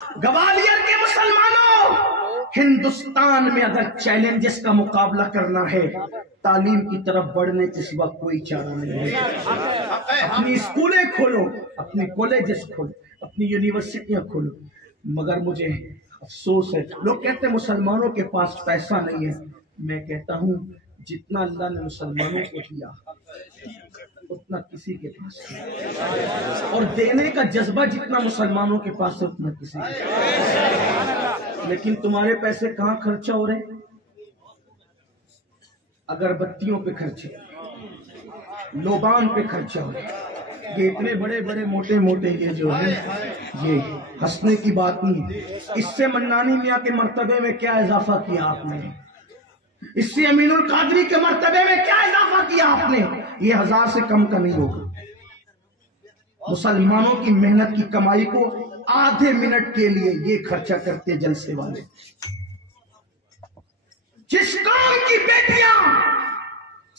گوالیر کے مسلمانوں، ہندوستان میں اگر چیلنجز کا مقابلہ کرنا ہے، تعلیم کی طرف بڑھنے کے سوا کوئی چارہ نہیں ہے۔ اپنی اسکولیں کھولو، اپنی کالجز کھولو، اپنی یونیورسٹیاں کھولو، مگر مجھے افسوس ہے لوگ کہتے ہیں مسلمانوں کے پاس پیسہ نہیں ہے۔ میں کہتا ہوں جتنا اللہ نے مسلمانوں کو دیا اتنا کسی کے پاس نہیں، اور دینے کا جذبہ جتنا مسلمانوں کے پاس ہے اتنا کسی کے پاس۔ لیکن تمہارے پیسے کہاں خرچہ ہو رہے؟ اگربتیوں پہ خرچے، لوبان پہ خرچہ ہو رہے۔ یہ اتنے بڑے بڑے موٹے موٹے یہ جو ہے یہ ہنسنے کی بات نہیں ہے۔ اس سے منانی میاں کے مرتبے میں کیا اضافہ کیا آپ نے؟ اس سے امین القادری کے مرتبے میں کیا اضافہ کیا آپ نے؟ یہ 1000 سے کم کا نہیں ہوگا۔ مسلمانوں کی محنت کی کمائی کو آدھے منٹ کے لیے یہ خرچہ کرتے جلسے والے۔ جس قوم کی بیٹیاں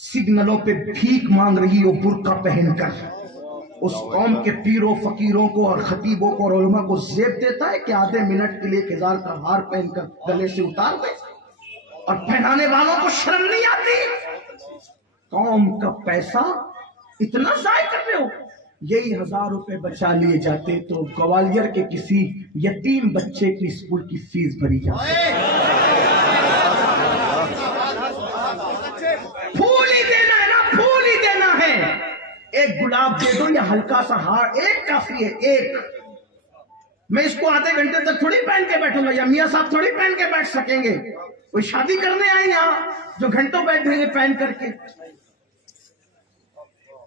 سگنلوں پہ بھیک مانگ رہی ہو برقع پہن کر، اس قوم کے پیروں فقیروں کو اور خطیبوں کو اور علماء کو زیب دیتا ہے کہ آدھے منٹ کے لیے 1000 کا ہار پہن کر گلے سے اتار دے، اور پہنانے والوں کو شرم نہیں آتی؟ قوم کا پیسہ اتنا ضائع کر رہے ہو۔ یہی 1000 روپے بچا لیے جاتے تو گوالیر کے کسی یتیم بچے کی اسکول کی فیس بھری جاتی۔ پھول ہی دینا ہے نا، پھول ہی دینا ہے۔ ایک گلاب دے دو یا ہلکا سا ہار، ایک کافی ہے، ایک۔ میں اس کو آدھے گھنٹے تک تھوڑی پہن کے بیٹھوں گا، یا میاں صاحب تھوڑی پہن کے بیٹھ سکیں گے۔ کوئی شادی کرنے آئے یہاں جو گھنٹوں بیٹھیں گے پہن کر کے؟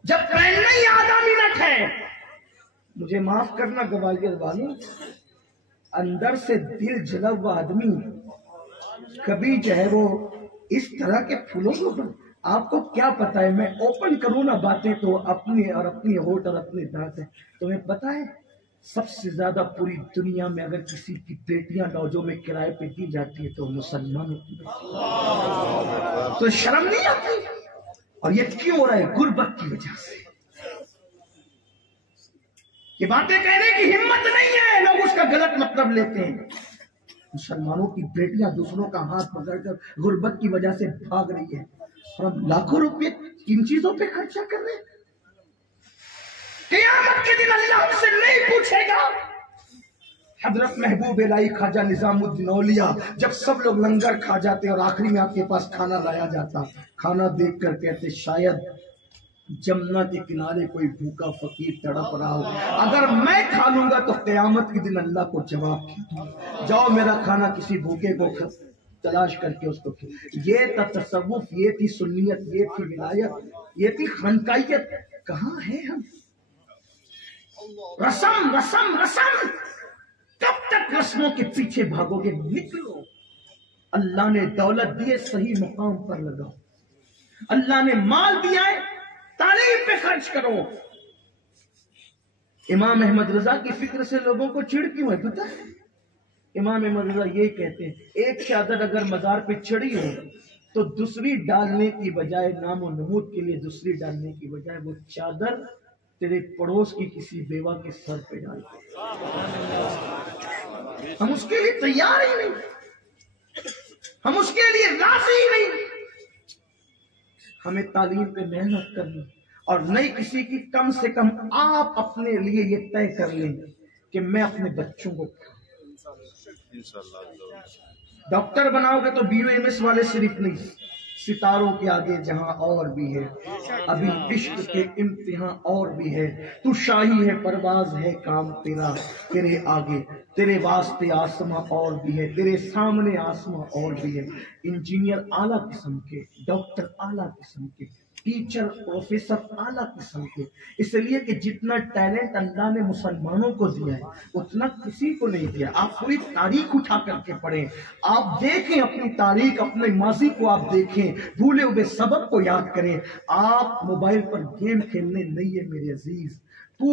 جب پہننا ہی آدھا منٹ ہے۔ مجھے معاف کرنا گوالیر والوں، اندر سے دل جلا ہوا آدمی کبھی جو ہے وہ اس طرح کے پھولوں کو آپ کو کیا پتا ہے؟ میں اوپن کروں نا باتیں تو اپنی اور اپنی ہوٹ اور اپنی دانت ہے۔ تمہیں پتا ہے سب سے زیادہ پوری دنیا میں اگر کسی کی بیٹیاں لوجوں میں کرائے پہ دی جاتی ہے تو مسلمانوں کی بیٹیاں۔ تو شرم نہیں آتی؟ اور یہ کیوں ہو رہا ہے؟ غربت کی وجہ سے۔ یہ باتیں کہنے کی ہمت نہیں ہے، لوگ اس کا غلط مطلب لیتے ہیں۔ مسلمانوں کی بیٹیاں دوسروں کا ہاتھ پکڑ کر غربت کی وجہ سے بھاگ رہی ہے، اور اب لاکھوں روپے کن چیزوں پہ خرچہ کر رہے ہیں؟ قیامت کے دن اللہ ہم سے نہیں پوچھے گا۔ حضرت محبوب الہی خواجہ نظام الدین اولیاء جب سب لوگ لنگر کھا جاتے اور آخری میں آپ کے پاس کھانا لایا جاتا، کھانا دیکھ کر کہتے شاید جمنا کے کنارے کوئی بھوکا فقیر تڑپ رہا ہو، اگر میں کھا لوں گا تو قیامت کے دن اللہ کو جواب کیا، جاؤ میرا کھانا کسی بھوکے کو تلاش کر کے اس کو کھلاؤ۔ یہ تھا تصوف، یہ تھی سنیت، یہ تھی ولایت، یہ تھی خانقاہیت۔ کہاں ہیں ہم؟ رسم رسم رسم، کب تک رسموں کے پیچھے بھاگو گے؟ نکلو۔ اللہ نے دولت دی ہے، صحیح مقام پر لگاؤ۔ اللہ نے مال دیا ہے، تعلیم پہ خرچ کرو۔ امام احمد رضا کی فکر سے لوگوں کو چڑ کیوں ہے پتہ ہے؟ امام احمد رضا یہ کہتے ہیں ایک چادر اگر مزار پہ چڑھی ہو تو دوسری ڈالنے کی بجائے، نام و نمود کے لیے دوسری ڈالنے کی بجائے، وہ چادر تیرے پڑوس کی کسی بیوہ کے سر پہ ڈال دے۔ ہم اس کے لیے تیار ہی نہیں، ہم اس کے لیے راضی ہی نہیں۔ ہمیں تعلیم پہ محنت کرنی، اور نہیں کسی کی، کم سے کم آپ اپنے لیے یہ طے کر لیں کہ میں اپنے بچوں کو ڈاکٹر بناؤ گے تو BUMS والے صرف نہیں، ستاروں کے آگے جہاں اور بھی ہے، ابھی عشق کے امتحان اور بھی ہے۔ تو شاہی ہے، پرواز ہے کام تیرا، تیرے آگے تیرے واسطے آسماں اور بھی ہے، تیرے سامنے آسماں اور بھی ہے۔ انجینئر اعلیٰ قسم کے، ڈاکٹر اعلیٰ قسم کے، ٹیچر پروفیسر اعلیٰ قسم کے، اس لیے کہ جتنا ٹیلنٹ اللہ نے مسلمانوں کو دیا ہے اتنا کسی کو نہیں دیا۔ آپ پوری تاریخ اٹھا کر کے پڑھیں، آپ دیکھیں اپنی تاریخ، اپنے ماضی کو آپ دیکھیں، بھولے ہوئے سبق کو یاد کریں۔ آپ موبائل پر گیم کھیلنے نہیں ہے میرے عزیز، تو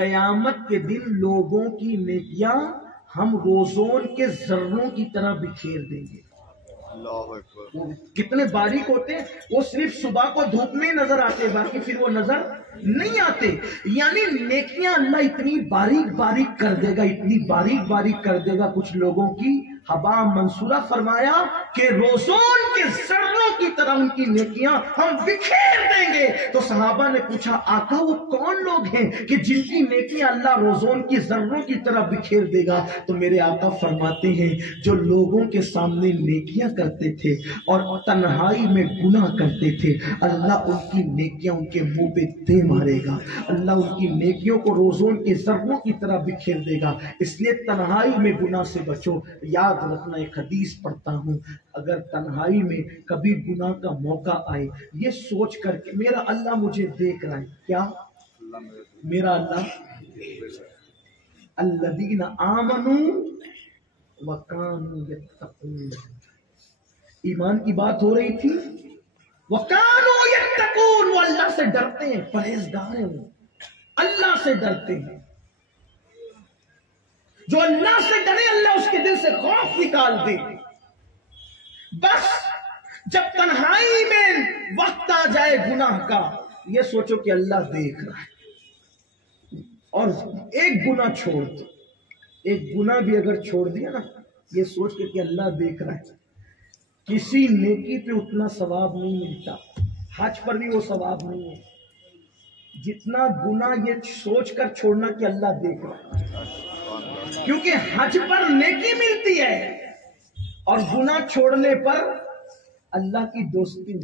قیامت کے دن لوگوں کی نیکیاں ہم روزون کے ذروں کی طرح بکھیر دیں گے. وہ کتنے باریک ہوتے ہیں, وہ صرف صبح کو دھوپ میں نظر آتے, باقی پھر وہ نظر نہیں آتے. یعنی نیکیاں اللہ اتنی باریک باریک کر دے گا, اتنی باریک باریک کر دے گا کچھ لوگوں کی حبا منصورہ. فرمایا کہ روزون کے ذروں کی طرح ان کی نیکیاں ہم بکھیر دیں گے. تو صحابہ نے پوچھا آقا وہ کون لوگ ہیں کہ جن کی نیکیاں اللہ روزون کی ذروں کی طرح بکھیر دے گا؟ تو میرے آقا فرماتے ہیں جو لوگوں کے سامنے نیکیاں کرتے تھے اور تنہائی میں گناہ کرتے تھے, اللہ ان کی نیکیاں ان کے منہ پہ دے مارے گا. اللہ ان کی نیکیوں کو روزون کے ذروں کی طرح بکھیر دے گا. اس لیے تنہائی میں گناہ سے بچو. یاد رکھنا, ایک حدیث پڑھتا ہوں, اگر تنہائی میں کبھی گناہ کا موقع آئے, یہ سوچ کر کہ میرا اللہ مجھے دیکھ رہا ہے. کیا میرا اللہ؟ الذین آمنوا وکانوا یتقون, ایمان کی بات ہو رہی تھی. وکانوا یتقون, وہ اللہ سے ڈرتے ہیں, پرہیزگار ہیں, وہ اللہ سے ڈرتے ہیں. جو اللہ سے ڈرے اللہ اس کے دل سے خوف نکال دے. بس جب تنہائی میں وقت آ جائے گناہ کا, یہ سوچو کہ اللہ دیکھ رہا ہے, اور ایک گناہ چھوڑ دو. ایک گناہ بھی اگر چھوڑ دیا نا, یہ سوچ کے کہ اللہ دیکھ رہا ہے, کسی نیکی پہ اتنا ثواب نہیں ملتا. حج پر بھی وہ ثواب نہیں ہے جتنا گناہ یہ سوچ کر چھوڑنا کہ اللہ دیکھ رہا ہے. کیونکہ حج پر نیکی ملتی ہے اور گناہ چھوڑنے پر اللہ کی دوستی.